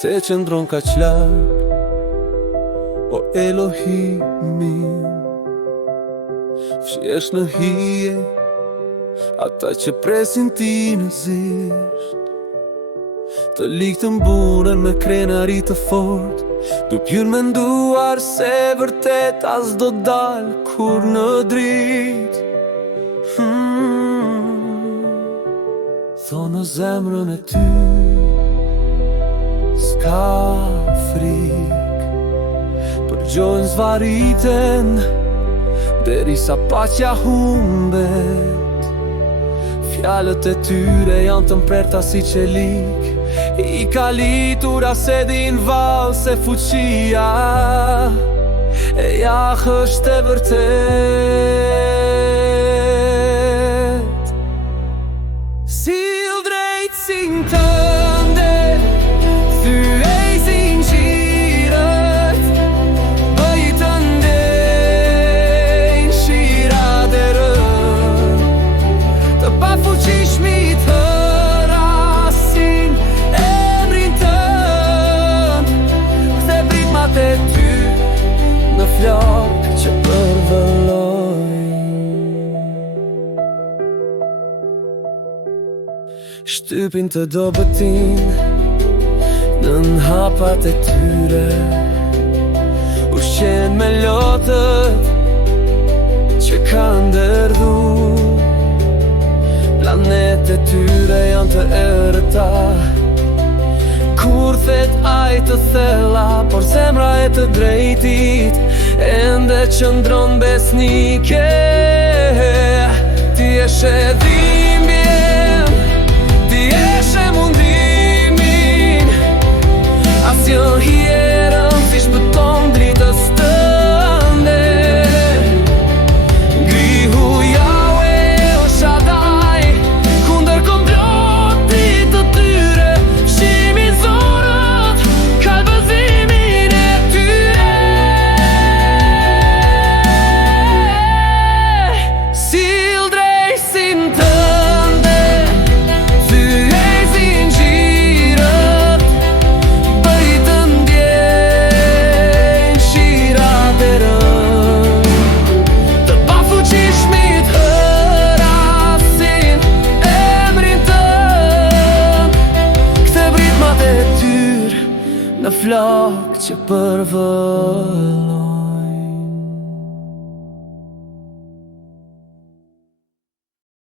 Se qëndron ka qlak, o Elohimin, fshesh në hije ata që presin ti në zisht, të likë të mbunën me krenari të fort, du pjun me nduar se vërtet as do dal kur në drit. Thonë në zemrën e ty s'ka frik, për gjojnë zvariten derisa paqja humbet. Fjalët e tyre janë të mprerta si qelik, i kalitur as e din val se fuqia e jah është e vërtet. Sill drejtësinë tënde, thyej zinxhirët, bëj të ndejnë shirat e rënd, të pafuqishmit hërasin emrin tënd, kthe britmat e ty në flokë që përvëllojnë. Shtypin të dobëtin në hapat e tyre, ushqen me lotët që kanë ndërdu. Planet e tyre janë të erëta, kur thet aj të thella, por zemra e të drejtit ende qëndron besnike. Ti eshe dhimbjen, ti eshe mundimin, asjë hjerën si shpëton dritës tënde. Grihu Yahweh El Shaddai, kundër komplotit të tyre, fshimin zorët, kalbëzimin e tyre. Sill drejtësinë tënde, thyej zinxhirët, bëj të ndjenjë shirat e rënd, të pafuqishmit hërasin emrin tënd, kthe britmat e tyr në flokë që përvëllojnë.